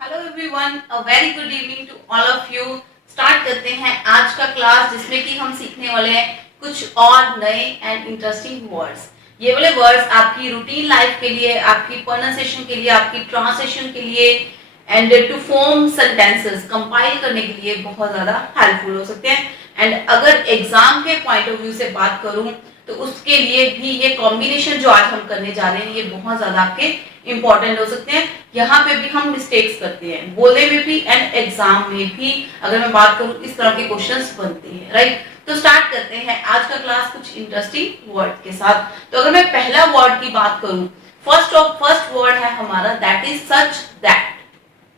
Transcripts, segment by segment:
Hello everyone, a very good evening to all of you. Start करते हैं आज का क्लास, जिसमें कि हम सीखने वाले हैं कुछ और नए एंड इंटरेस्टिंग वर्ड्स। ये वाले वर्ड्स आपकी रूटीन लाइफ के लिए, आपकी प्रोनाउंसिएशन के लिए, आपकी ट्रांसलेशन के लिए and to form sentences compile करने के लिए बहुत ज्यादा हेल्पफुल हो सकते हैं। एंड अगर एग्जाम के पॉइंट ऑफ व्यू से बात करूं तो उसके लिए भी ये कॉम्बिनेशन जो आज हम करने जा रहे हैं ये बहुत ज्यादा आपके इंपॉर्टेंट हो सकते हैं। यहाँ पे भी हम मिस्टेक्स करते हैं, बोलने में भी एंड एग्जाम में भी। अगर मैं बात करूं इस तरह के क्वेश्चंस बनते हैं, राइट। तो स्टार्ट करते हैं आज का क्लास कुछ इंटरेस्टिंग वर्ड के साथ। तो अगर मैं पहला वर्ड की बात करूं, फर्स्ट वर्ड है हमारा that is such that,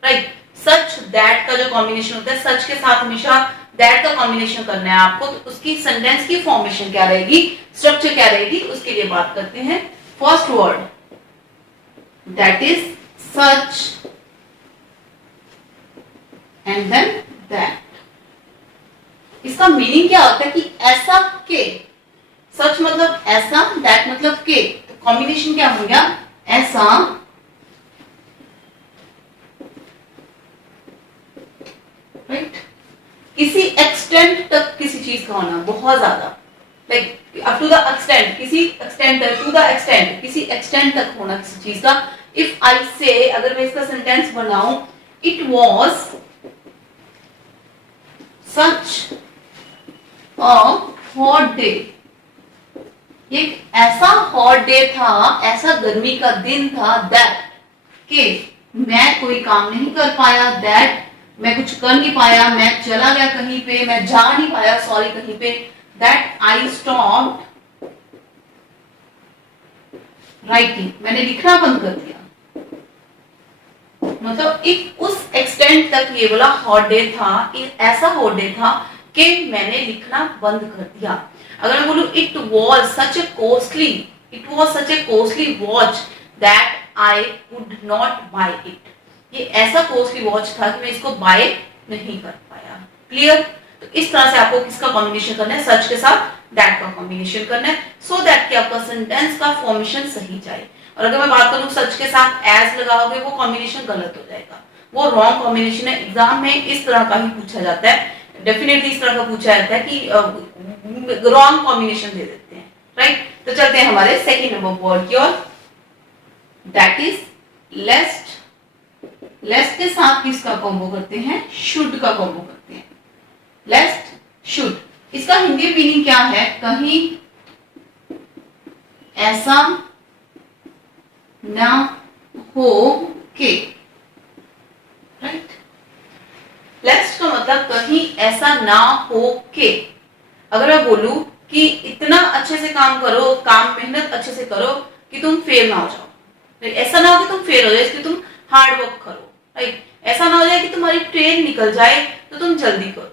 right. Such that का जो कॉम्बिनेशन होता है, सच के साथ हमेशा दैट का कॉम्बिनेशन करना है आपको। तो उसकी सेंटेंस की फॉर्मेशन क्या रहेगी, स्ट्रक्चर क्या रहेगी, उसके लिए बात करते हैं। First word that is such and then that. इसका मीनिंग क्या होता है कि ऐसा के। सच मतलब ऐसा, दैट मतलब के। कॉम्बिनेशन क्या हो गया, ऐसा राइट। किसी एक्सटेंट तक किसी चीज का होना, बहुत ज्यादा, like up to the extent, किसी एक्सटेंट टू द एक्सटेंट, किसी एक्सटेंट तक होना किसी चीज का। इफ आई से, अगर मैं इसका सेंटेंस बनाऊं, it was such a hot day. ये ऐसा हॉट डे था, ऐसा गर्मी का दिन था, दैट के मैं कोई काम नहीं कर पाया, दैट मैं कुछ कर नहीं पाया, मैं चला गया कहीं पे, मैं जा नहीं पाया सॉरी कहीं पे, दैट आई स्टॉप्ड राइटिंग, मैंने लिखना बंद कर दिया। मतलब एक उस एक्सटेंट तक ये बोला हॉट डे था, ऐसा हॉट डे था कि मैंने लिखना बंद कर दिया। अगर मैं बोलूं it was such a costly watch that I would not buy it. ये ऐसा कॉस्टली वॉच था कि मैं इसको बाय नहीं कर पाया। क्लियर। तो इस तरह से आपको किसका कॉम्बिनेशन करना है, सच के साथ दैट का कॉम्बिनेशन करना है, सो दैट कि आपका सेंटेंस का फॉर्मेशन सही जाए। और अगर मैं बात करूं सच के साथ एज लगाओगे, वो कॉम्बिनेशन गलत हो जाएगा, वो रॉन्ग कॉम्बिनेशन है। एग्जाम में इस तरह का ही पूछा जाता है, डेफिनेटली इस तरह का पूछा जाता है कि रॉन्ग कॉम्बिनेशन दे देते हैं, राइट। तो चलते हैं हमारे सेकेंड नंबर वर्ड की ओर, दैट इज लेस्ट। लेस्ट के साथ किसका कॉम्बो करते हैं, शुड का कॉम्बो करते हैं। लेस्ट शुड, इसका हिंदी मीनिंग क्या है, कहीं ऐसा ना हो के, राइट। लेस्ट का मतलब कहीं ऐसा ना हो के। अगर मैं बोलूं कि इतना अच्छे से काम करो, काम मेहनत अच्छे से करो कि तुम फेल ना हो जाओ, ऐसा ना हो कि तुम फेल हो जाए, इसलिए तुम हार्ड वर्क करो, राइट। ऐसा ना हो जाए कि तुम्हारी ट्रेन निकल जाए तो तुम जल्दी करो,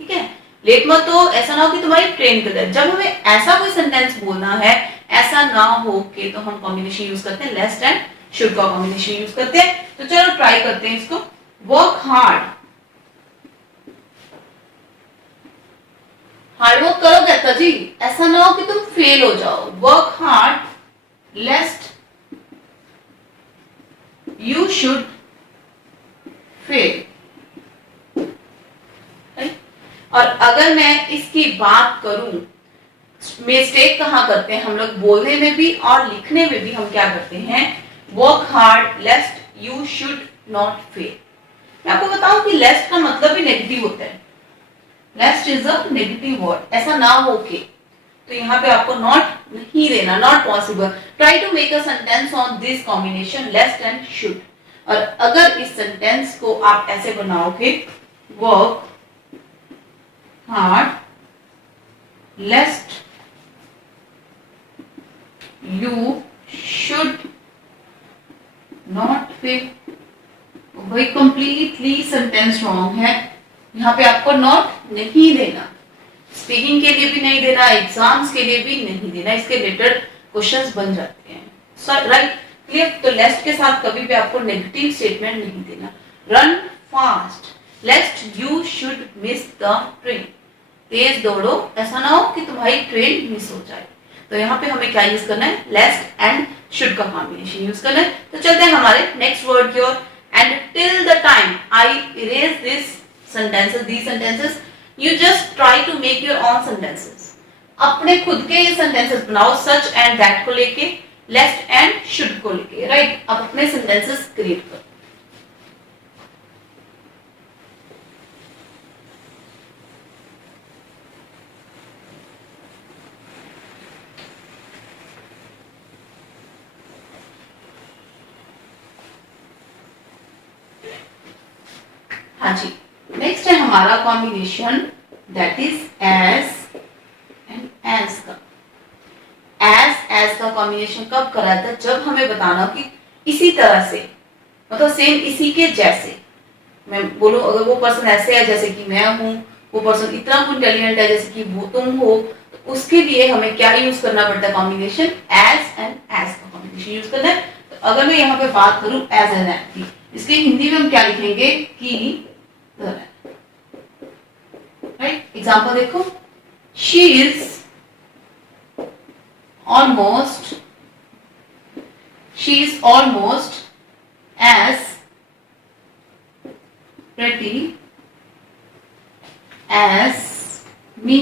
ठीक है, लेट मत हो। ऐसा ना हो कि तुम्हारी ट्रेन निकल जाए। जब हमें ऐसा कोई सेंटेंस बोलना है, ऐसा ना हो के, तो हम कॉम्बिनेशन यूज करते हैं, लेस्ट एंड शुड का कॉम्बिनेशन यूज करते हैं। तो चलो ट्राई करते हैं इसको। वर्क हार्ड, हार्ड वर्क करो कहता जी, ऐसा ना हो कि तुम फेल हो जाओ। Work hard lest you should fail. और अगर मैं इसकी बात करूं, मिस्टेक कहां करते हैं हम लोग, बोलने में भी और लिखने में भी हम क्या करते हैं, work hard lest you should not fail. मैं आपको बताऊं कि लेस्ट का मतलब भी नेगेटिव होता है। लेस्ट इज अ नेगेटिव वर्ड, ऐसा ना हो के। तो यहाँ पे आपको नॉट नहीं देना, not possible. Try to make a sentence on this combination lest and should. और अगर इस सेंटेंस को आप ऐसे बनाओगे, work hard lest you should not fail, भाई कंप्लीटली सेंटेंस रॉन्ग है। यहाँ पे आपको नॉट नहीं देना, स्पीकिंग के लिए भी नहीं देना, एग्जाम्स के लिए भी नहीं देना, इसके रिलेटेड क्वेश्चंस बन जाते हैं, राइट। क्लियर। तो लेस्ट के साथ कभी भी आपको नेगेटिव स्टेटमेंट नहीं देना। Run fast lest you should miss the train, तेज दौड़ो, ऐसा ना हो कि तुम्हारी ट्रेन मिस हो जाए। तो यहाँ पे हमें क्या यूज करना है, लेस्ट एंड शुड का कॉम्बिनेशन यूज करना है। तो चलते हैं हमारे नेक्स्ट वर्ड की ओर, and till the time I erase these sentences, you just try to make your own sentences. अपने खुद के ये sentences बनाओ, such and that को लेके, lest and should को लेके, right? अब अपने sentences create करो. हाँ जी, नेक्स्ट है हमारा combination that is as and as का. एज का कॉम्बिनेशन कब करा था? जब हमें बताना कि इसी तरह से, मतलब सेम इसी के जैसे. मैं बोलूं अगर वो पर्सन ऐसे है जैसे कि मैं हूँ, वो पर्सन इतना इंटेलिजेंट है जैसे कि वो तुम हो, तो उसके लिए हमें क्या यूज करना पड़ता है? कॉम्बिनेशन एज एंड एज का कॉम्बिनेशन यूज करना है. तो अगर मैं यहाँ पे बात करूं एज एंड एज की, इसके हिंदी में हम क्या लिखेंगे? की राइट. एग्जाम्पल देखो, she is almost as pretty as me.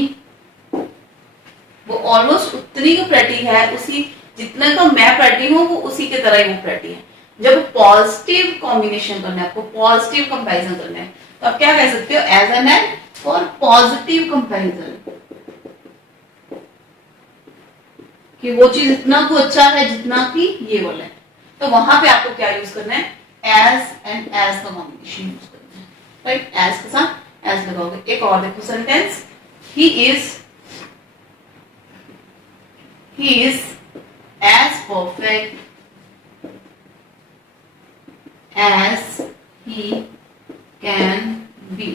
वो ऑलमोस्ट उतनी की प्रेटी है, उसी जितना का मैं प्रेटी हूं, वो उसी के तरह ही वो प्रेटी है. जब पॉजिटिव कॉम्बिनेशन करना है, आपको पॉजिटिव कंपैरिजन करना है, तो आप क्या कह सकते हो? As an and for positive comparison, कि वो चीज इतना को अच्छा है जितना कि ये वाला है. तो वहां पे आपको क्या यूज करना है? एज एंड एज का कॉम्बिनेशन यूज करना है, राइट? एज के साथ एज लगाओगे. एक और देखो sentence, he is as perfect as he can be.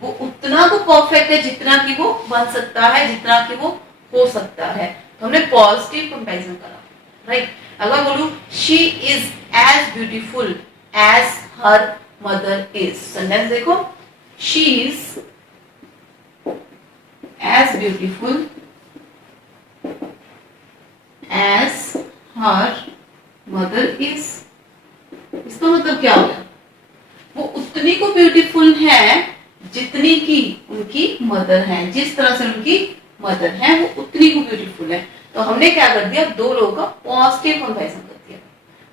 वो उतना को परफेक्ट है जितना कि वो बन सकता है, जितना कि वो हो सकता है. तो हमने पॉजिटिव कंपैरिजन करा, राइट? अगर बोलूं she is as beautiful as her mother is, sentence देखो, she is as beautiful as her mother is. इसका मतलब क्या हो गया? वो उतनी को ब्यूटीफुल है जितनी की उनकी मदर है. जिस तरह से उनकी मदर है, वो उतनी को ब्यूटीफुल है. तो हमने क्या कर दिया? दो लोगों का पॉजिटिव कंपैरिजन कर दिया,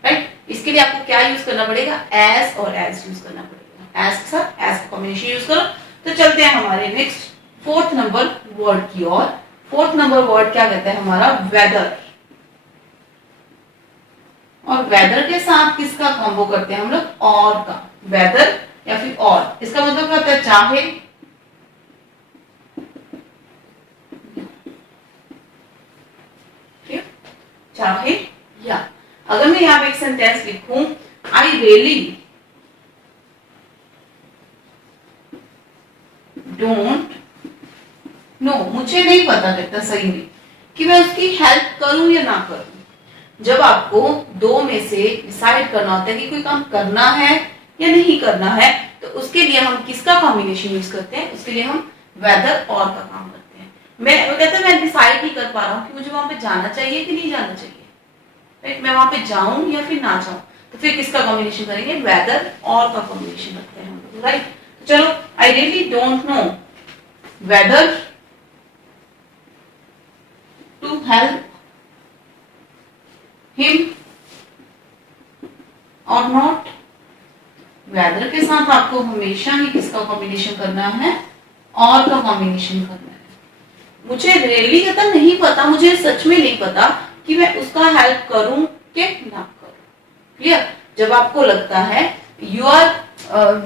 राइट? इसके लिए आपको क्या यूज करना पड़ेगा? एज और एज यूज करना पड़ेगा. एज के साथ एज का कॉम्बिनेशन यूज करो. तो चलते हैं हमारे नेक्स्ट फोर्थ नंबर वर्ड की ओर. फोर्थ नंबर वर्ड क्या कहता है हमारा? वेदर. और वेदर के साथ किसका कॉम्बो करते हैं हम लोग? और का. वेदर या फिर और, इसका मतलब क्या होता है? चाहे, चाहे या. अगर मैं यहाँ पे एक सेंटेंस लिखूं, आई रियली डोंट नो, मुझे नहीं पता लगता सही में कि मैं उसकी हेल्प करूं या ना करूं. जब आपको दो में से डिसाइड करना होता है कि कोई काम करना है या नहीं करना है, तो उसके लिए हम किसका कॉम्बिनेशन यूज करते हैं? उसके लिए हम वेदर और का काम करते हैं. मैं कहते हैं मैं डिसाइड नहीं कर पा रहा हूँ कि मुझे वहां पे जाना चाहिए कि नहीं जाना चाहिए, राइट? मैं वहां पे जाऊं या फिर ना जाऊं, तो फिर किसका कॉम्बिनेशन करेंगे? वेदर और का कॉम्बिनेशन करते हैं हम लोग, राइट? तो चलो, I really don't know whether to help him or not. Whether के साथ आपको हमेशा ही किसका कॉम्बिनेशन करना है? और का कॉम्बिनेशन करना है. मुझे रियली कहता नहीं पता, मुझे सच में नहीं पता कि मैं उसका हेल्प करूं कि ना करूं. क्लियर? जब आपको लगता है you are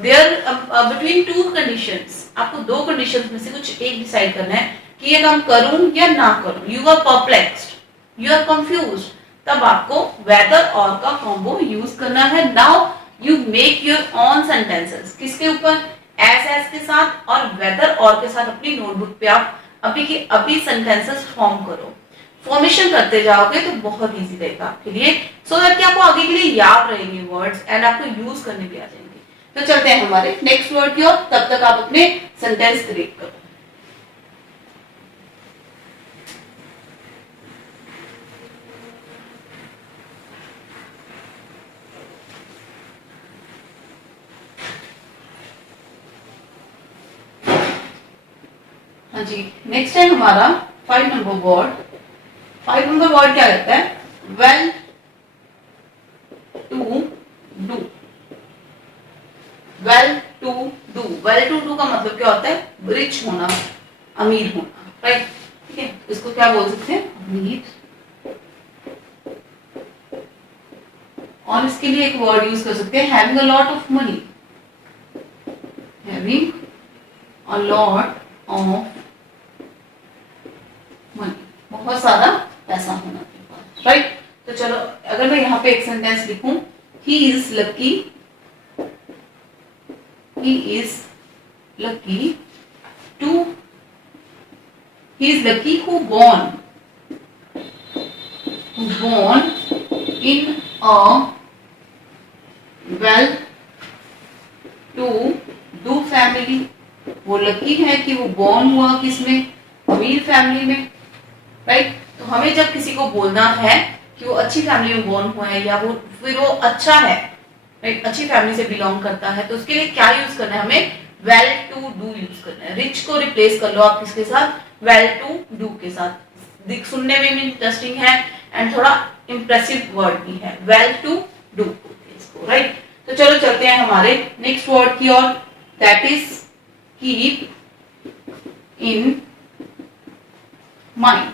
there between two conditions, आपको दो कंडीशंस में से कुछ एक डिसाइड करना है कि ये काम करूं या ना करूं. You are perplexed, you are confused, तब आपको वेदर और का कॉम्बो यूज करना है. Now you make your own sentences. किसके ऊपर? एज के साथ और वेदर और के साथ. अपनी नोटबुक पे आप अभी के अभी सेंटेंसेस फॉर्म करो. फॉर्मेशन करते जाओगे तो बहुत इजी रहेगा आपके लिए, सो दैट कि आपको आगे के लिए याद रहेंगे वर्ड्स एंड आपको यूज करने भी आ जाएंगे. तो चलते हैं हमारे नेक्स्ट वर्ड की ओर. तब तक आप अपने सेंटेंस क्रिएट करो. हाँ जी, नेक्स्ट है हमारा 5 नंबर वर्ड। 5 नंबर वर्ड क्या कहता है? Well to do. Well to do, well to do का मतलब क्या होता है? रिच होना, अमीर होना, राइट। ठीक है, इसको क्या बोल सकते हैं? अमीर। और इसके लिए एक वर्ड यूज कर सकते हैं, having a lot of money. Having a lot of money, बहुत सारा पैसा होना के पास, राइट। तो चलो, अगर मैं यहाँ पे एक सेंटेंस लिखूं, he is lucky, he is lucky to, he is lucky who born in a well to do family। वो लकी है कि वो बॉर्न हुआ किसमें? अमीर फैमिली में, राइट। तो हमें जब किसी को बोलना है कि वो अच्छी फैमिली में बॉर्न हुआ है या वो फिर वो अच्छा है, राइट, अच्छी फैमिली से बिलोंग करता है, तो उसके लिए क्या यूज करना है? हमें वेल टू डू यूज करना है। रिच को रिप्लेस कर लो आप किसके साथ? वेल टू डू के साथ। सुनने में भी इंटरेस्टिंग है एंड थोड़ा इंप्रेसिव वर्ड भी है, वेल टू डू इसको, राइट। तो चलो चलते हैं हमारे नेक्स्ट वर्ड की ओर, that is keep in mind.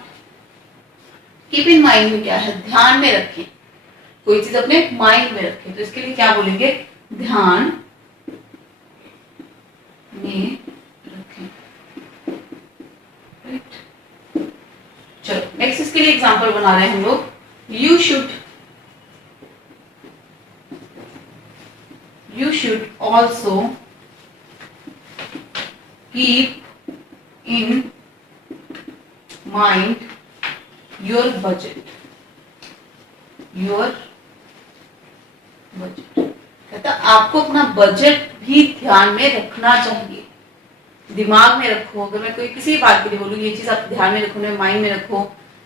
Keep in mind में क्या है? ध्यान में रखें, कोई चीज अपने माइंड में रखें। तो इसके लिए क्या बोलेंगे? ध्यान में रखें, राइट। चलो नेक्स्ट इसके लिए एग्जांपल बना रहे हैं हम लोग। You should also keep in mind your budget. कहता आपको अपना बजट भी ध्यान में रखना चाहिए, दिमाग में रखो। अगर मैं कोई किसी बात के लिए बोलूँ ये चीज आप ध्यान में रखो, माइंड में रखो,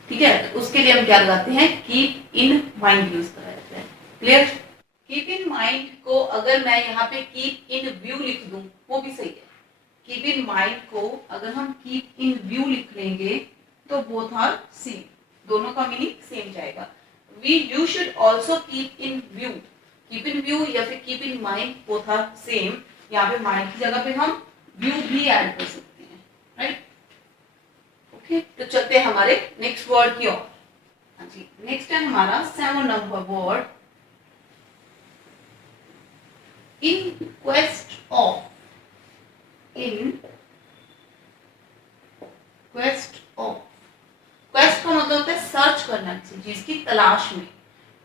ठीक है, तो उसके लिए हम क्या लगाते हैं? कीप इन माइंड यूज करते हैं। क्लियर? कीप इन माइंड को अगर मैं यहाँ पे कीप इन व्यू लिख दूं वो भी सही है। कीप इन माइंड को अगर हम कीप इन व्यू लिख लेंगे तो बोथ आर सेम, दोनों का मीनिंग सेम जाएगा। You should also keep in view, keep in view या फिर keep in mind, both are same. यहाँ पे माइंड की जगह पे हम व्यू भी ऐड कर सकते हैं, राइट। ओके, तो चलते हैं हमारे नेक्स्ट वर्ड की ओर। हाँ जी, नेक्स्ट है हमारा 7 number word, in quest of. In quest of, quest का मतलब होता है सर्च करना, किसी चीज की तलाश में।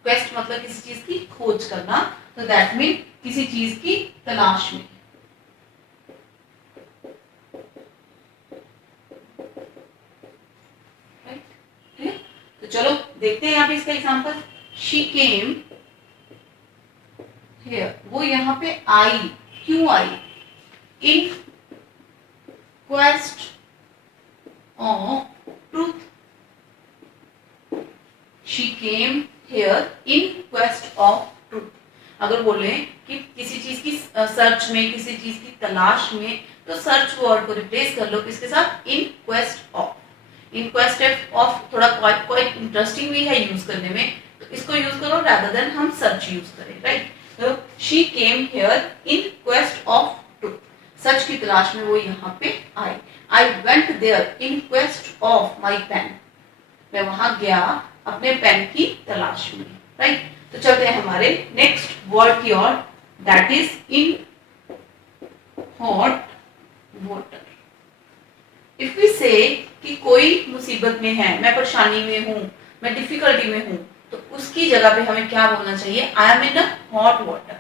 क्वेस्ट मतलब किसी चीज की खोज करना, तो दैट मीन किसी चीज की तलाश में। राइट, तो चलो देखते हैं यहाँ पे इसका एग्जांपल। शी केम हियर, वो यहाँ पे आई, क्यों आई? In quest of truth. She came here in quest of truth। अगर बोले कि किसी चीज की सर्च में, किसी चीज की तलाश में, तो सर्च वर्ड को रिप्लेस कर लो किसके साथ? In quest of. In quest of थोड़ा क्वाइट इंटरेस्टिंग भी है यूज करने में, तो इसको यूज करो rather than हम सर्च यूज करें, राइट। तो she came here in quest of truth, सच की तलाश में वो यहाँ पे आई। I went there in quest of my pen, मैं वहां गया अपने पेन की तलाश में, राइट। तो चलते हैं हमारे नेक्स्ट वर्ड की ओर, that is in hot water. If we say कि कोई मुसीबत में है, मैं परेशानी में हूं, मैं डिफिकल्टी में हूं, तो उसकी जगह पे हमें क्या बोलना चाहिए? I am in a hot water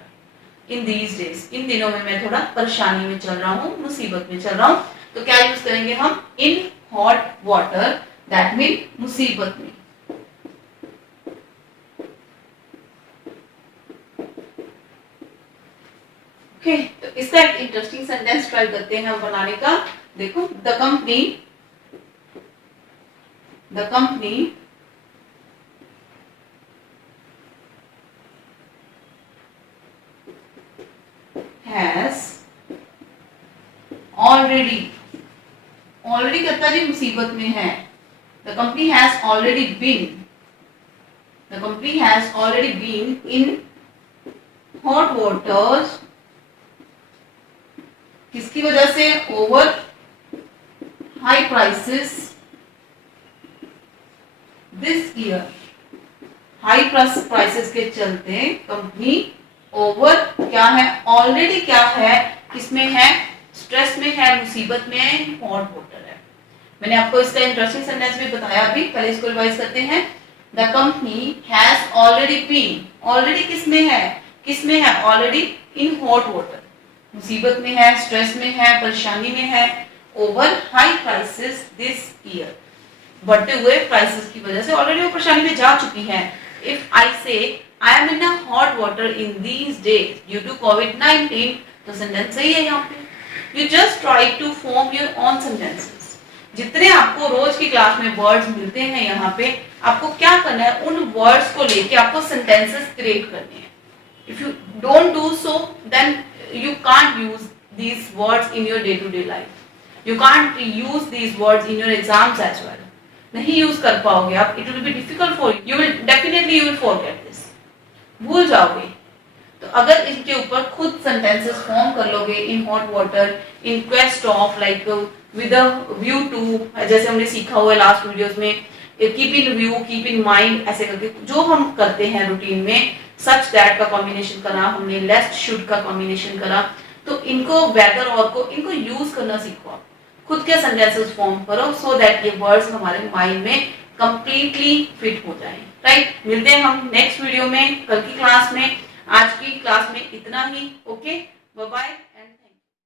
in these days, इन दिनों में मैं थोड़ा परेशानी में चल रहा हूँ, मुसीबत में चल रहा हूँ। तो क्या यूज करेंगे हम? इन हॉट वाटर, दैट मीन मुसीबत में। ओके, तो इसका एक इंटरेस्टिंग सेंटेंस ट्राई करते हैं हम बनाने का। देखो, the company has already already कहता है जी मुसीबत में है। The company has already been, the company has already been in hot waters, किसकी वजह से? Over high prices this year, high prices के चलते कंपनी ओवर क्या है? ऑलरेडी क्या है? किसमें है? स्ट्रेस में है, मुसीबत में है, हॉट वाटर है। मैंने आपको इसका इंटरेस्टिंग सेंटेंस भी बताया अभी, पहले इसको रिवाइज करते हैं। The company has already been, already किसमें है? किसमें है? ऑलरेडी इन हॉट वाटर, मुसीबत में है, स्ट्रेस में है, परेशानी में है। Over high prices this year, बढ़ते हुए प्राइसेस की वजह से ऑलरेडी वो परेशानी में जा चुकी है। If I say I am in a hot water in these days due to कोविड-19, तो सेंटेंस सही है यहाँ पे। You just try to form your own sentences. जितने आपको रोज की क्लास में वर्ड्स मिलते हैं यहाँ पे, आपको क्या करना है? उन वर्ड्स को लेके आपको सेंटेंसेस क्रिएट करने हैं। If you don't do so then you can't use these words in your day-to-day life. You can't use these words in your exams as well. नहीं यूज कर पाओगे आप, it will be difficult for you. You will definitely you will forget this. भूल जाओगे। तो अगर इसके ऊपर खुद sentences form कर लोगे in hot water, in quest of, like with a view to, जैसे हमने सीखा हुआ है लास्ट वीडियोस में, keep in view, keep in mind, ऐसे करके जो हम करते हैं रूटीन में, सच दैट का कॉम्बिनेशन करा हमने, लेस्ट शुड का कॉम्बिनेशन करा, तो इनको वेदर और को इनको यूज करना सीखो। आप खुद के सेंटेंसेस फॉर्म करो सो दैट ये वर्ड्स हमारे माइंड में कंप्लीटली फिट हो जाए। राइट, मिलते हैं हम नेक्स्ट वीडियो में, कल की क्लास में। आज की क्लास में इतना ही। Okay, bye bye.